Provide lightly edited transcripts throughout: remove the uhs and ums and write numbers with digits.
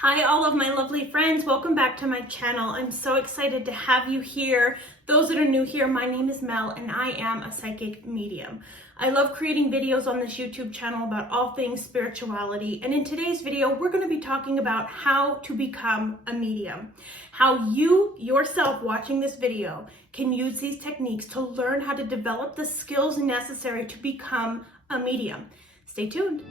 Hi, all of my lovely friends. Welcome back to my channel. I'm so excited to have you here. Those that are new here, my name is Mel and I am a psychic medium. I love creating videos on this YouTube channel about all things spirituality. And in today's video, we're going to be talking about how to become a medium. How you yourself watching this video can use these techniques to learn how to develop the skills necessary to become a medium. Stay tuned.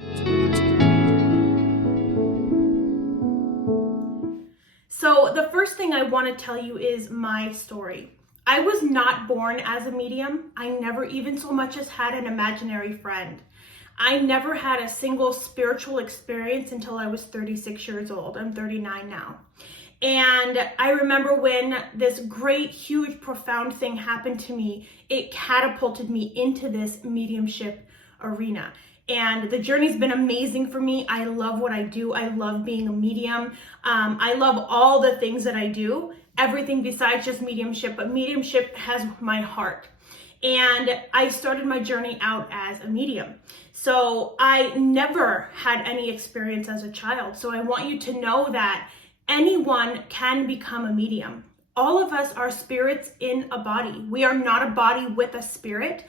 So the first thing I want to tell you is my story. I was not born as a medium. I never even so much as had an imaginary friend. I never had a single spiritual experience until I was 36 years old. I'm 39 now. And I remember when this great, huge, profound thing happened to me, it catapulted me into this mediumship arena. And the journey's been amazing for me. I love what I do. I love being a medium. I love all the things that I do, everything besides just mediumship, but mediumship has my heart. And I started my journey out as a medium. So I never had any experience as a child. So I want you to know that anyone can become a medium. All of us are spirits in a body. We are not a body with a spirit.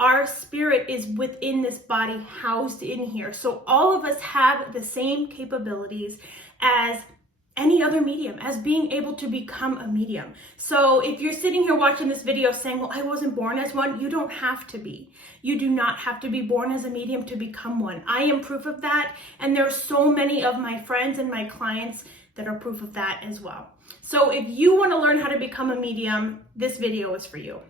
Our spirit is within this body, housed in here. So all of us have the same capabilities as any other medium, as being able to become a medium. So if you're sitting here watching this video saying, well, I wasn't born as one, you don't have to be. You do not have to be born as a medium to become one. I am proof of that. And there are so many of my friends and my clients that are proof of that as well. So if you want to learn how to become a medium, this video is for you.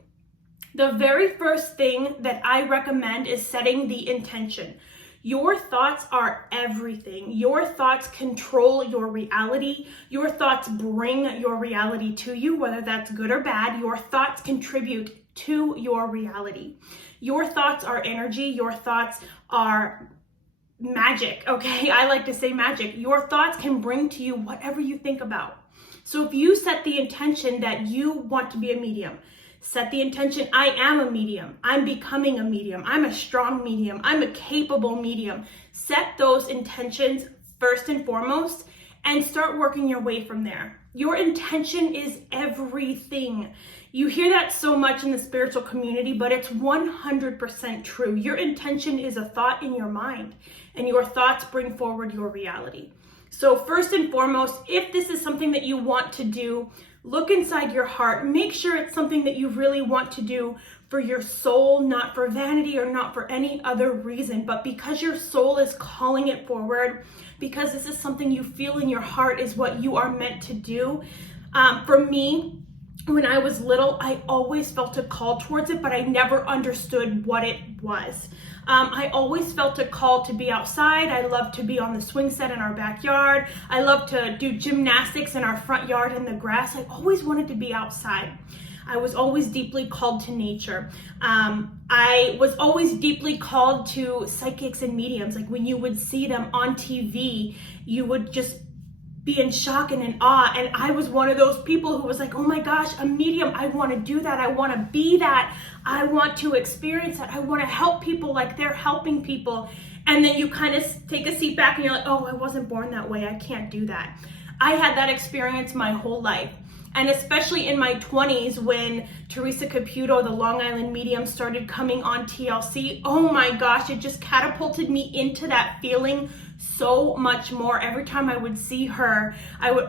The very first thing that I recommend is setting the intention. Your thoughts are everything. Your thoughts control your reality. Your thoughts bring your reality to you, whether that's good or bad. Your thoughts contribute to your reality. Your thoughts are energy. Your thoughts are magic, okay? I like to say magic. Your thoughts can bring to you whatever you think about. So if you set the intention that you want to be a medium, set the intention, I am a medium. I'm becoming a medium. I'm a strong medium. I'm a capable medium. Set those intentions first and foremost and start working your way from there. Your intention is everything. You hear that so much in the spiritual community, but it's 100% true. Your intention is a thought in your mind, and your thoughts bring forward your reality. So first and foremost, if this is something that you want to do, look inside your heart. Make sure it's something that you really want to do for your soul, not for vanity or not for any other reason, but because your soul is calling it forward, because this is something you feel in your heart is what you are meant to do. For me, when I was little, I always felt a call towards it, but I never understood what it was. I always felt a call to be outside. I love to be on the swing set in our backyard. I love to do gymnastics in our front yard in the grass. I always wanted to be outside. I was always deeply called to nature. I was always deeply called to psychics and mediums. Like when you would see them on TV, you would just be in shock and in awe. And I was one of those people who was like, oh my gosh, a medium. I want to do that. I want to be that. I want to experience that. I want to help people like they're helping people. And then you kind of take a seat back and you're like, oh, I wasn't born that way. I can't do that. I had that experience my whole life. And especially in my 20s when Teresa Caputo, the Long Island medium, started coming on TLC, oh my gosh, it just catapulted me into that feeling so much more. Every time I would see her,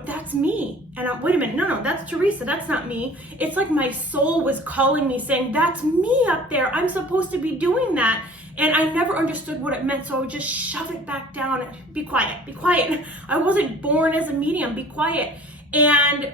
that's me. And wait a minute, no, that's Teresa, that's not me. It's like my soul was calling me saying, that's me up there. I'm supposed to be doing that. And I never understood what it meant, so I would just shove it back down and be quiet, be quiet. I wasn't born as a medium, be quiet. And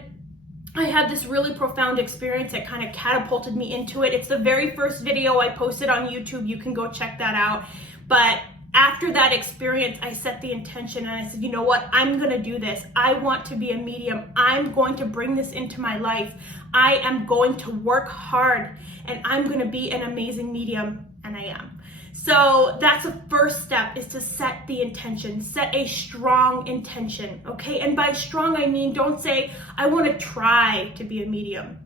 I had this really profound experience that kind of catapulted me into it. It's the very first video I posted on YouTube. You can go check that out. But after that experience, I set the intention and I said, you know what? I'm going to do this. I want to be a medium. I'm going to bring this into my life. I am going to work hard and I'm going to be an amazing medium. And I am. So that's the first step, is to set the intention, set a strong intention, okay? And by strong, I mean, don't say, I want to try to be a medium.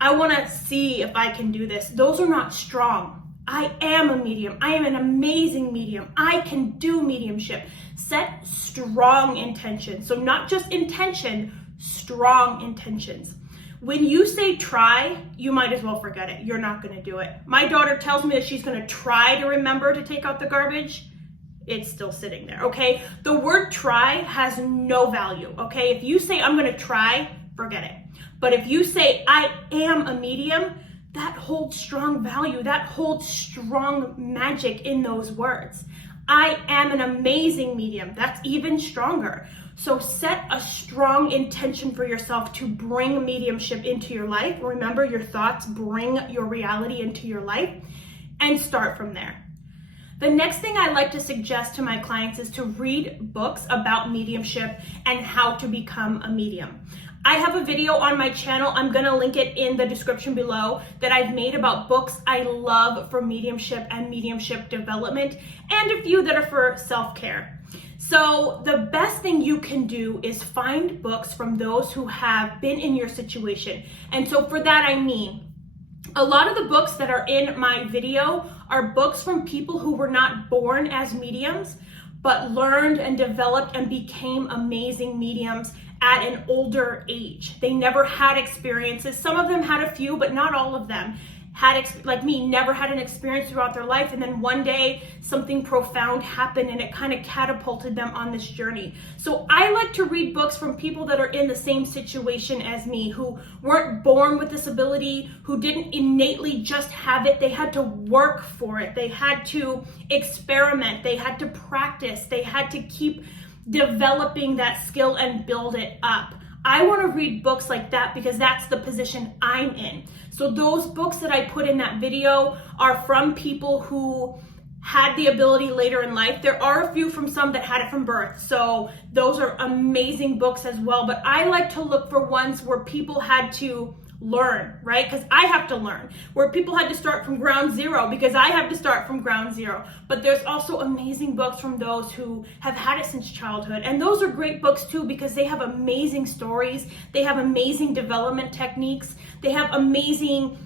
I want to see if I can do this. Those are not strong. I am a medium. I am an amazing medium. I can do mediumship. Set strong intentions. So not just intention, strong intentions. When you say try, you might as well forget it. You're not going to do it. My daughter tells me that she's going to try to remember to take out the garbage. It's still sitting there, okay? The word try has no value, okay? If you say I'm going to try, forget it. But if you say I am a medium, that holds strong value. That holds strong magic in those words. I am an amazing medium. That's even stronger. So set a strong intention for yourself to bring mediumship into your life. Remember, your thoughts bring your reality into your life, and start from there. The next thing I like to suggest to my clients is to read books about mediumship and how to become a medium. I have a video on my channel, I'm gonna link it in the description below, that I've made about books I love for mediumship and mediumship development, and a few that are for self-care. So the best thing you can do is find books from those who have been in your situation. And so for that, I mean, a lot of the books that are in my video are books from people who were not born as mediums, but learned and developed and became amazing mediums at an older age. They never had experiences. Some of them had a few, but not all of them. Like me, never had an experience throughout their life, and then one day something profound happened and it kind of catapulted them on this journey. So I like to read books from people that are in the same situation as me, who weren't born with this ability, who didn't innately just have it. They had to work for it. They had to experiment. They had to practice. They had to keep developing that skill and build it up. I want to read books like that because that's the position I'm in. So those books that I put in that video are from people who had the ability later in life. There are a few from some that had it from birth. So those are amazing books as well. But I like to look for ones where people had to learn, right? Because I have to learn. Where people had to start from ground zero, because I have to start from ground zero. But there's also amazing books from those who have had it since childhood. And those are great books too, because they have amazing stories. They have amazing development techniques. They have amazing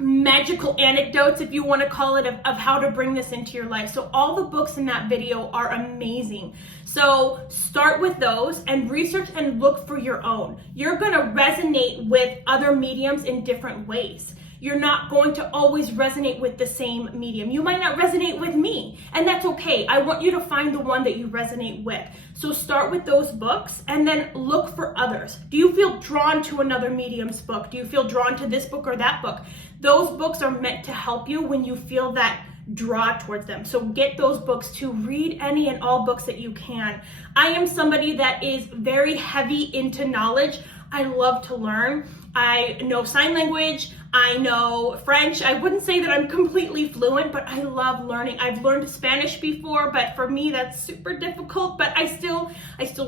magical anecdotes, if you want to call it, of how to bring this into your life. So all the books in that video are amazing. So start with those and research and look for your own. You're going to resonate with other mediums in different ways. You're not going to always resonate with the same medium. You might not resonate with me, and that's okay. I want you to find the one that you resonate with. So start with those books and then look for others. Do you feel drawn to another medium's book? Do you feel drawn to this book or that book? Those books are meant to help you when you feel that draw towards them. So get those books to read any and all books that you can. I am somebody that is very heavy into knowledge. I love to learn. I know sign language. I know French. I wouldn't say that I'm completely fluent, but I love learning. I've learned Spanish before, but for me that's super difficult, but I still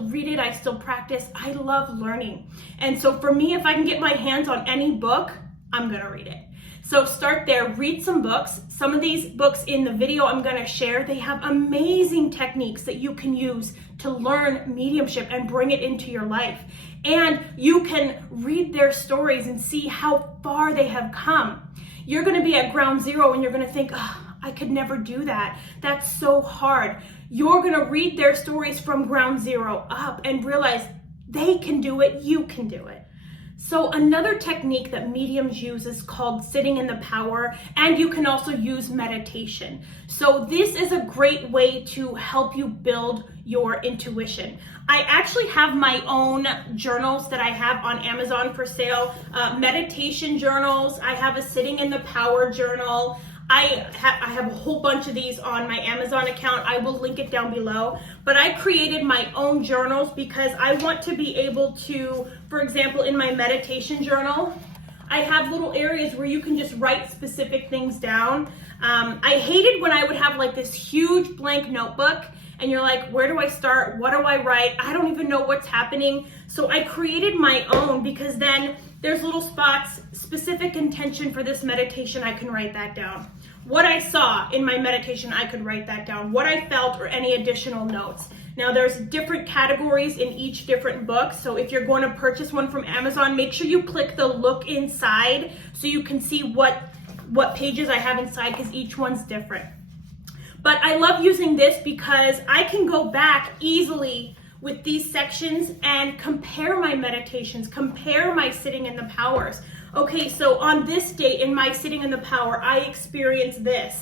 read it. I still practice. I love learning. And so for me, if I can get my hands on any book, I'm going to read it. So start there, read some books. Some of these books in the video I'm gonna share, they have amazing techniques that you can use to learn mediumship and bring it into your life. And you can read their stories and see how far they have come. You're gonna be at ground zero and you're gonna think, oh, I could never do that. That's so hard. You're gonna read their stories from ground zero up and realize they can do it, you can do it. So another technique that mediums use is called sitting in the power, and you can also use meditation. So this is a great way to help you build your intuition. I actually have my own journals that I have on Amazon for sale, meditation journals. I have a sitting in the power journal. I have a whole bunch of these on my Amazon account. I will link it down below. But I created my own journals because I want to be able to, for example, in my meditation journal, I have little areas where you can just write specific things down. I hated when I would have like this huge blank notebook and you're like, where do I start? What do I write? I don't even know what's happening. So I created my own because then there's little spots, specific intention for this meditation, I can write that down. What I saw in my meditation, I could write that down. What I felt or any additional notes. Now there's different categories in each different book. So if you're going to purchase one from Amazon, make sure you click the look inside so you can see what what pages I have inside because each one's different. But I love using this because I can go back easily with these sections and compare my meditations, compare my sitting in the powers. Okay, so on this day in my sitting in the power, I experienced this.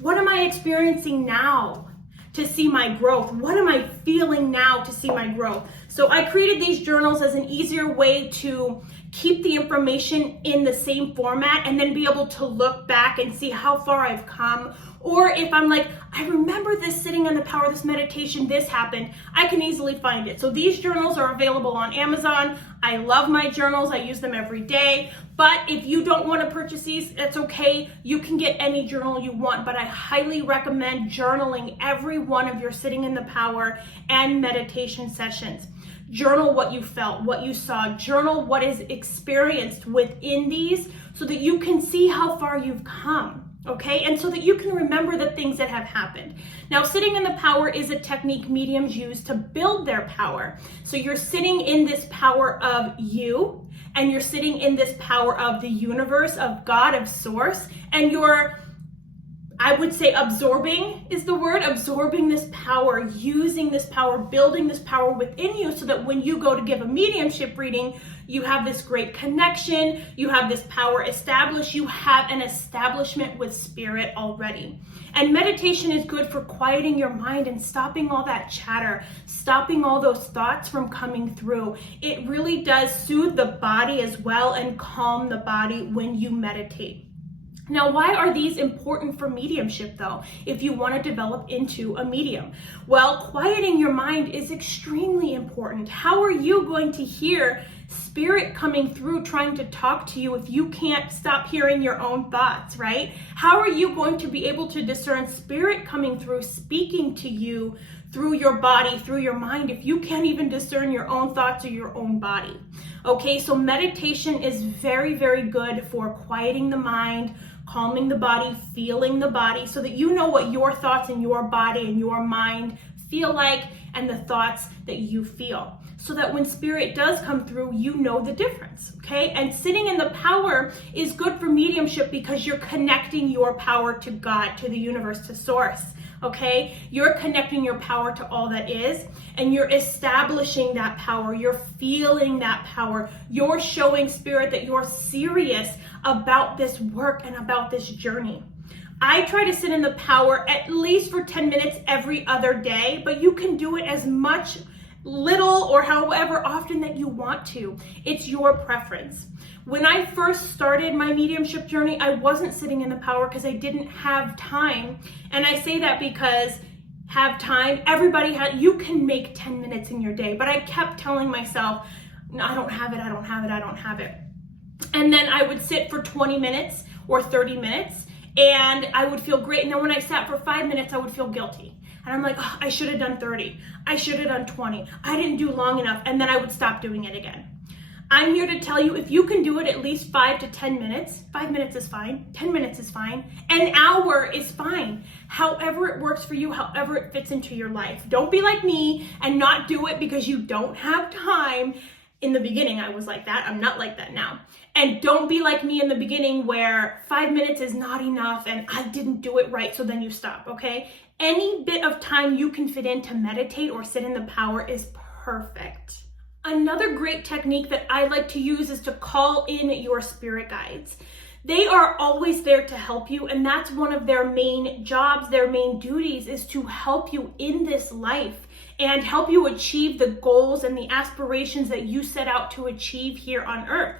What am I experiencing now to see my growth? What am I feeling now to see my growth? So I created these journals as an easier way to keep the information in the same format and then be able to look back and see how far I've come. Or if I'm like, I remember this sitting in the power, this meditation, this happened, I can easily find it. So these journals are available on Amazon. I love my journals. I use them every day. But if you don't want to purchase these, that's okay. You can get any journal you want, but I highly recommend journaling every one of your sitting in the power and meditation sessions. Journal what you felt, what you saw, journal what is experienced within these so that you can see how far you've come. Okay, and so that you can remember the things that have happened. Now, sitting in the power is a technique mediums use to build their power. So you're sitting in this power of you, and you're sitting in this power of the universe, of God, of source, and you're, I would say absorbing is the word, absorbing this power, using this power, building this power within you so that when you go to give a mediumship reading, you have this great connection, you have this power established, you have an establishment with spirit already. And meditation is good for quieting your mind and stopping all that chatter, stopping all those thoughts from coming through. It really does soothe the body as well and calm the body when you meditate. Now, why are these important for mediumship though, if you want to develop into a medium? Well, quieting your mind is extremely important. How are you going to hear spirit coming through trying to talk to you if you can't stop hearing your own thoughts, right? How are you going to be able to discern spirit coming through, speaking to you through your body, through your mind, if you can't even discern your own thoughts or your own body? Okay, so meditation is very, very good for quieting the mind, calming the body, feeling the body, so that you know what your thoughts and your body and your mind feel like and the thoughts that you feel. So that when spirit does come through, you know the difference, okay? And sitting in the power is good for mediumship because you're connecting your power to God, to the universe, to source, okay? You're connecting your power to all that is, and you're establishing that power. You're feeling that power. You're showing spirit that you're serious about this work and about this journey. I try to sit in the power at least for 10 minutes every other day, but you can do it as much, little, or however often that you want to. It's your preference. When I first started my mediumship journey, I wasn't sitting in the power because I didn't have time. And I say that because have time, you can make 10 minutes in your day, but I kept telling myself, no, I don't have it. And then I would sit for 20 minutes or 30 minutes and I would feel great. And then when I sat for 5 minutes, I would feel guilty. And I'm like, oh, I should have done 30. I should have done 20. I didn't do long enough. And then I would stop doing it again. I'm here to tell you, if you can do it at least 5 to 10 minutes, 5 minutes is fine, 10 minutes is fine, an hour is fine. However it works for you, however it fits into your life. Don't be like me and not do it because you don't have time. In the beginning, I was like that. I'm not like that now. And don't be like me in the beginning where 5 minutes is not enough and I didn't do it right, so then you stop, okay? Any bit of time you can fit in to meditate or sit in the power is perfect. Another great technique that I like to use is to call in your spirit guides. They are always there to help you, and that's one of their main jobs, their main duties is to help you in this life and help you achieve the goals and the aspirations that you set out to achieve here on earth.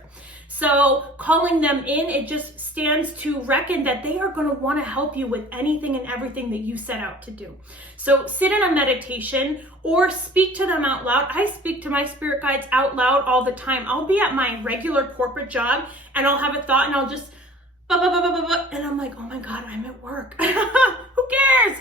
So calling them in, it just stands to reckon that they are going to want to help you with anything and everything that you set out to do. So sit in a meditation or speak to them out loud. I speak to my spirit guides out loud all the time. I'll be at my regular corporate job and I'll have a thought and I'll just, and I'm like, oh my God, I'm at work. Who cares?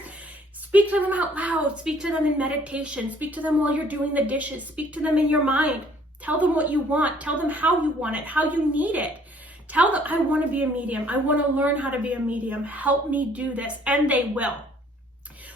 Speak to them out loud. Speak to them in meditation. Speak to them while you're doing the dishes. Speak to them in your mind. Tell them what you want. Tell them how you want it, how you need it. Tell them, I want to be a medium. I want to learn how to be a medium. Help me do this. And they will.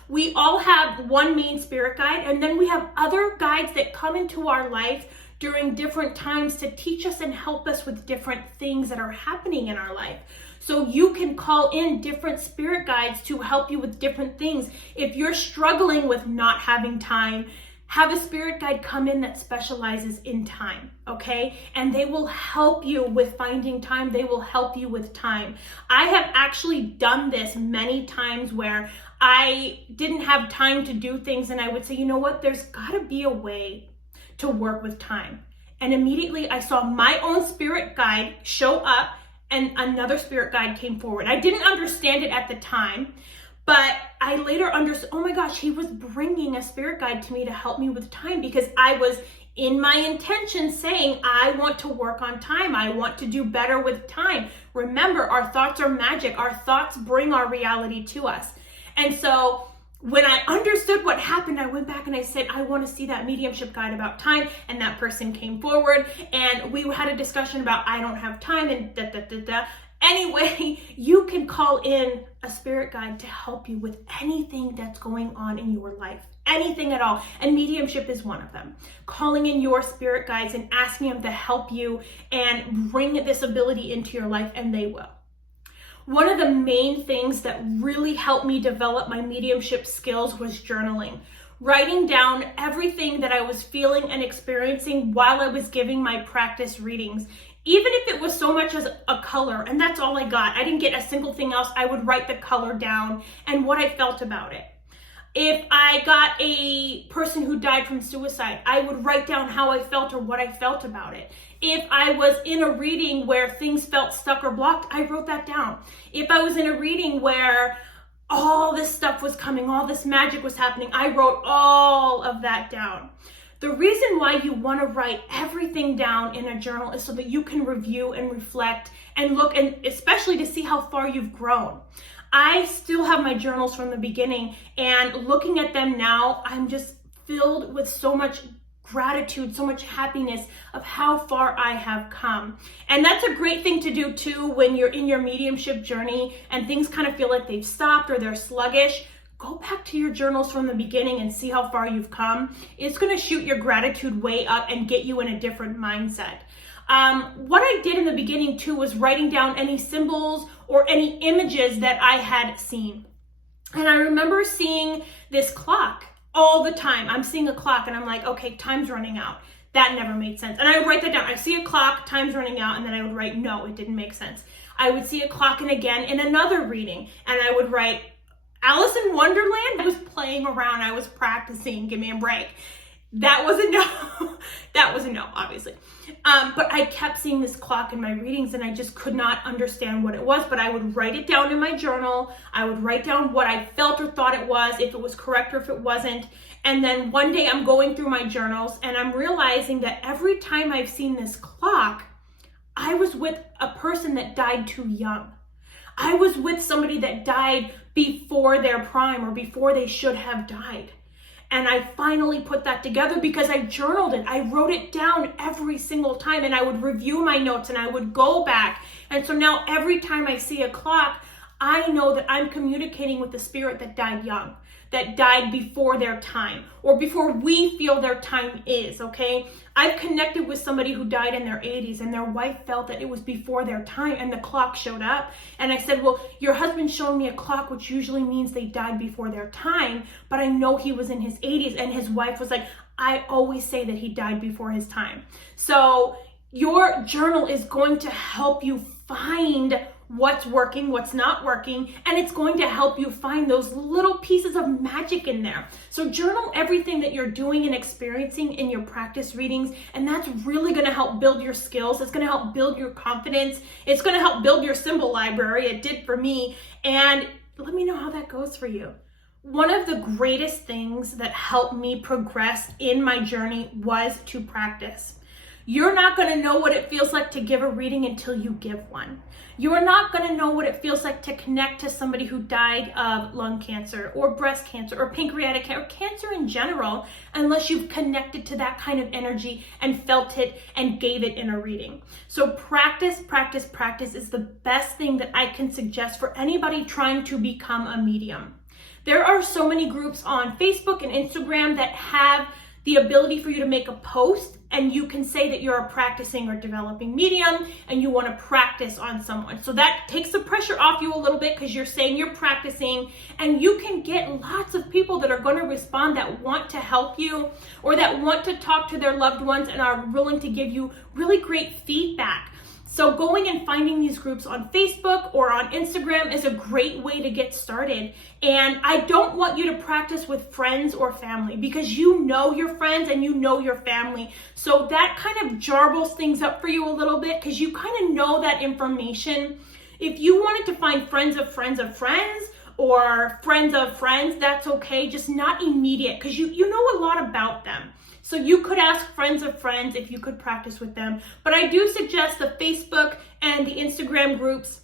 We all have one main spirit guide, and then we have other guides that come into our life during different times to teach us and help us with different things that are happening in our life. So you can call in different spirit guides to help you with different things. If you're struggling with not having time, have a spirit guide come in that specializes in time, okay? And they will help you with finding time. They will help you with time. I have actually done this many times where I didn't have time to do things, and I would say, you know what, there's gotta be a way to work with time. And immediately I saw my own spirit guide show up and another spirit guide came forward. I didn't understand it at the time, but I later understood, oh my gosh, he was bringing a spirit guide to me to help me with time, because I was in my intention saying, I want to work on time. I want to do better with time. Remember, our thoughts are magic. Our thoughts bring our reality to us. And so when I understood what happened, I went back and I said, I want to see that mediumship guide about time. And that person came forward and we had a discussion about, I don't have time and da, da, da, da. Anyway, you can call in a spirit guide to help you with anything that's going on in your life, anything at all. And mediumship is one of them. Calling in your spirit guides and asking them to help you and bring this ability into your life, and they will. One of the main things that really helped me develop my mediumship skills was journaling. Writing down everything that I was feeling and experiencing while I was giving my practice readings. Even if it was so much as a color, and that's all I got. I didn't get a single thing else. I would write the color down and what I felt about it. If I got a person who died from suicide, I would write down how I felt or what I felt about it. If I was in a reading where things felt stuck or blocked, I wrote that down. If I was in a reading where all this stuff was coming, all this magic was happening, I wrote all of that down. The reason why you want to write everything down in a journal is so that you can review and reflect and look, and especially to see how far you've grown. I still have my journals from the beginning, and looking at them now, I'm just filled with so much gratitude, so much happiness of how far I have come. And that's a great thing to do too when you're in your mediumship journey and things kind of feel like they've stopped or they're sluggish. Go back to your journals from the beginning and see how far you've come. It's going to shoot your gratitude way up and get you in a different mindset. What I did in the beginning too was writing down any symbols or any images that I had seen. And I remember seeing this clock all the time. I'm seeing a clock and I'm like, okay, time's running out. That never made sense. And I would write that down. I see a clock, time's running out, and then I would write, no, it didn't make sense. I would see a clock and again in another reading, and I would write, Alice in Wonderland. I was playing around. I was practicing. Give me a break. That was a no. That was a no, obviously. But I kept seeing this clock in my readings and I just could not understand what it was, but I would write it down in my journal. I would write down what I felt or thought it was, if it was correct or if it wasn't. And then one day I'm going through my journals and I'm realizing that every time I've seen this clock, I was with a person that died too young. I was with somebody that died before their prime or before they should have died. And I finally put that together because I journaled it. I wrote it down every single time and I would review my notes and I would go back. And so now every time I see a clock, I know that I'm communicating with the spirit that died young, that died before their time or before we feel their time is, okay? I've connected with somebody who died in their 80s and their wife felt that it was before their time and the clock showed up. And I said, well, your husband showed me a clock, which usually means they died before their time, but I know he was in his 80s. And his wife was like, I always say that he died before his time. So your journal is going to help you find what's working, what's not working, and it's going to help you find those little pieces of magic in there. So journal everything that you're doing and experiencing in your practice readings, and that's really going to help build your skills. It's going to help build your confidence. It's going to help build your symbol library. It did for me, and let me know how that goes for you. One of the greatest things that helped me progress in my journey was to practice. You're not going to know what it feels like to give a reading until you give one. You are not going to know what it feels like to connect to somebody who died of lung cancer or breast cancer or pancreatic cancer or cancer in general unless you've connected to that kind of energy and felt it and gave it in a reading. So practice, practice, practice is the best thing that I can suggest for anybody trying to become a medium. There are so many groups on Facebook and Instagram that have the ability for you to make a post and you can say that you're a practicing or developing medium and you want to practice on someone. So that takes the pressure off you a little bit because you're saying you're practicing, and you can get lots of people that are going to respond that want to help you or that want to talk to their loved ones and are willing to give you really great feedback. So going and finding these groups on Facebook or on Instagram is a great way to get started. And I don't want you to practice with friends or family because you know your friends and you know your family. So that kind of jarbles things up for you a little bit because you kind of know that information. If you wanted to find friends of friends of friends or friends of friends, that's okay, just not immediate because you know a lot about them. So you could ask friends of friends if you could practice with them. But I do suggest the Facebook and the Instagram groups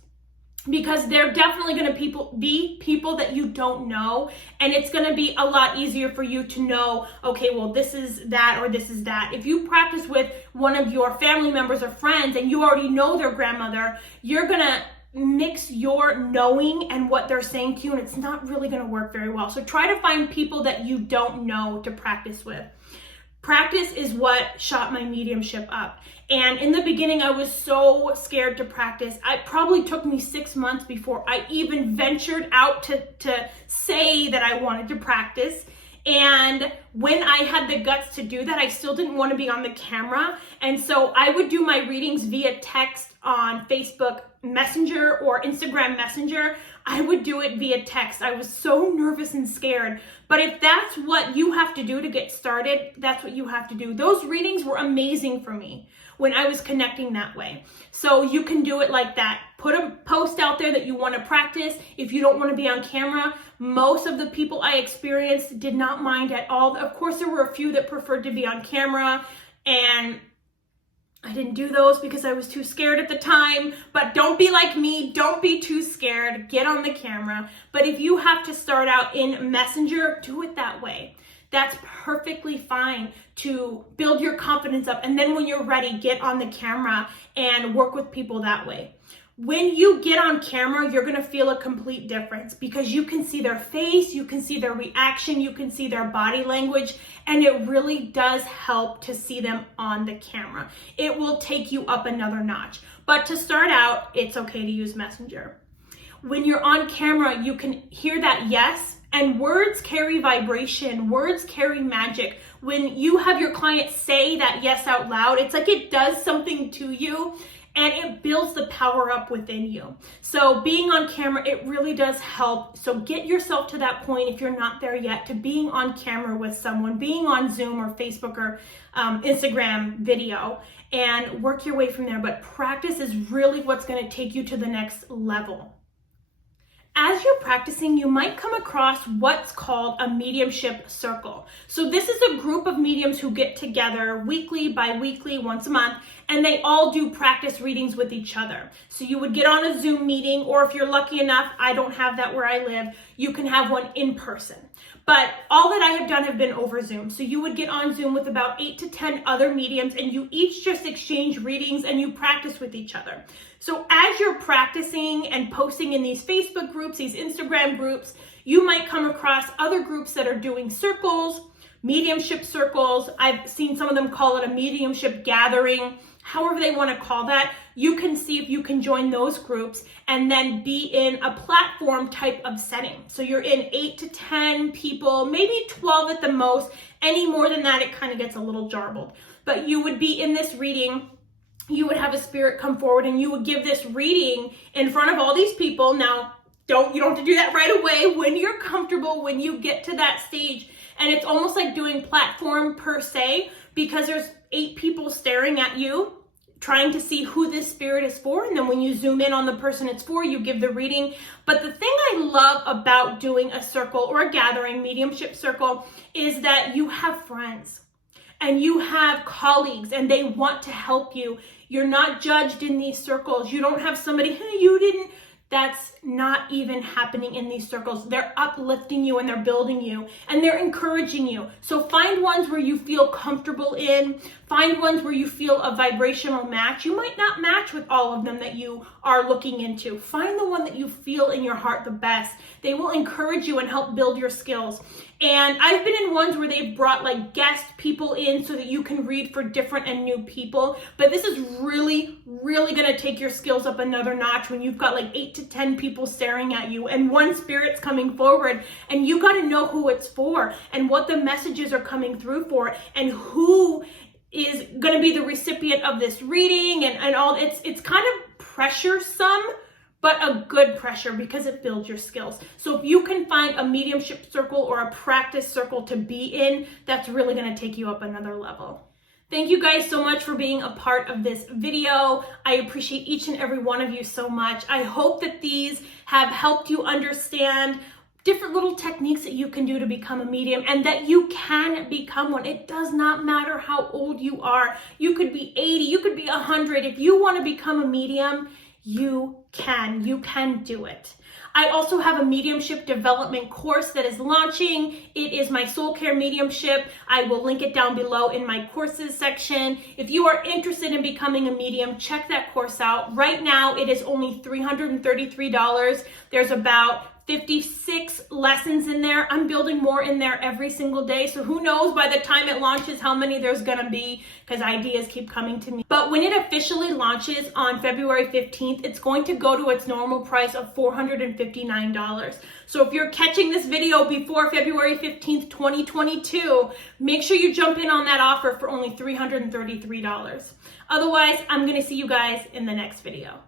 because they're definitely going to be people that you don't know. And it's going to be a lot easier for you to know, okay, well, this is that or this is that. If you practice with one of your family members or friends and you already know their grandmother, you're going to mix your knowing and what they're saying to you, and it's not really going to work very well. So try to find people that you don't know to practice with. Practice is what shot my mediumship up. And in the beginning, I was so scared to practice. It probably took me 6 months before I even ventured out to say that I wanted to practice. And when I had the guts to do that, I still didn't want to be on the camera. And so I would do my readings via text on Facebook Messenger or Instagram Messenger. I would do it via text. I was so nervous and scared. But if that's what you have to do to get started, that's what you have to do. Those readings were amazing for me when I was connecting that way. So you can do it like that. Put a post out there that you want to practice. If you don't want to be on camera, most of the people I experienced did not mind at all. Of course, there were a few that preferred to be on camera, and I didn't do those because I was too scared at the time. But don't be like me. Don't be too scared. Get on the camera. But if you have to start out in Messenger, do it that way. That's perfectly fine to build your confidence up. And then when you're ready, get on the camera and work with people that way. When you get on camera, you're going to feel a complete difference because you can see their face, you can see their reaction, you can see their body language, and it really does help to see them on the camera. It will take you up another notch. But to start out, it's okay to use Messenger. When you're on camera, you can hear that yes, and words carry vibration, words carry magic. When you have your client say that yes out loud, it's like it does something to you. And it builds the power up within you. So being on camera, it really does help. So get yourself to that point, if you're not there yet, to being on camera with someone, being on Zoom or Facebook or Instagram video, and work your way from there. But practice is really what's going to take you to the next level. As you're practicing, you might come across what's called a mediumship circle. So this is a group of mediums who get together weekly, bi-weekly, once a month, and they all do practice readings with each other. So you would get on a Zoom meeting, or if you're lucky enough, I don't have that where I live, you can have one in person. But all that I have done have been over Zoom. So you would get on Zoom with about 8 to 10 other mediums, and you each just exchange readings and you practice with each other. So as you're practicing and posting in these Facebook groups, these Instagram groups, you might come across other groups that are doing circles, mediumship circles. I've seen some of them call it a mediumship gathering. However they want to call that, you can see if you can join those groups and then be in a platform type of setting. So you're in 8 to 10 people, maybe 12 at the most. Any more than that, it kind of gets a little jarbled. But you would be in this reading. You would have a spirit come forward and you would give this reading in front of all these people. Now, you don't have to do that right away. When you're comfortable, when you get to that stage, and it's almost like doing platform per se, because there's 8 people staring at you, trying to see who this spirit is for. And then when you zoom in on the person it's for, you give the reading. But the thing I love about doing a circle or a gathering, mediumship circle, is that you have friends and you have colleagues and they want to help you. You're not judged in these circles. You don't have somebody, hey, you didn't. That's not even happening in these circles. They're uplifting you and they're building you and they're encouraging you. So find ones where you feel comfortable in. Find ones where you feel a vibrational match. You might not match with all of them that you are looking into. Find the one that you feel in your heart the best. They will encourage you and help build your skills. And I've been in ones where they've brought like guest people in so that you can read for different and new people. But this is really, really going to take your skills up another notch when you've got like 8 to 10 people staring at you and one spirit's coming forward, and you got to know who it's for and what the messages are coming through for and who is going to be the recipient of this reading and all. It's kind of pressuresome, but a good pressure because it builds your skills. So if you can find a mediumship circle or a practice circle to be in, that's really going to take you up another level. Thank you guys so much for being a part of this video. I appreciate each and every one of you so much. I hope that these have helped you understand different little techniques that you can do to become a medium and that you can become one. It does not matter how old you are. You could be 80, you could be 100. If you want to become a medium, you can do it. I also have a mediumship development course that is launching. It is my soul care mediumship. I will link it down below in my courses section. If you are interested in becoming a medium, check that course out. Right now, it is only $333. There's about 56 lessons in there. I'm building more in there every single day. So who knows by the time it launches how many there's gonna be, because ideas keep coming to me. But when it officially launches on February 15th, it's going to go to its normal price of $459. So if you're catching this video before February 15th, 2022, make sure you jump in on that offer for only $333. Otherwise, I'm gonna see you guys in the next video.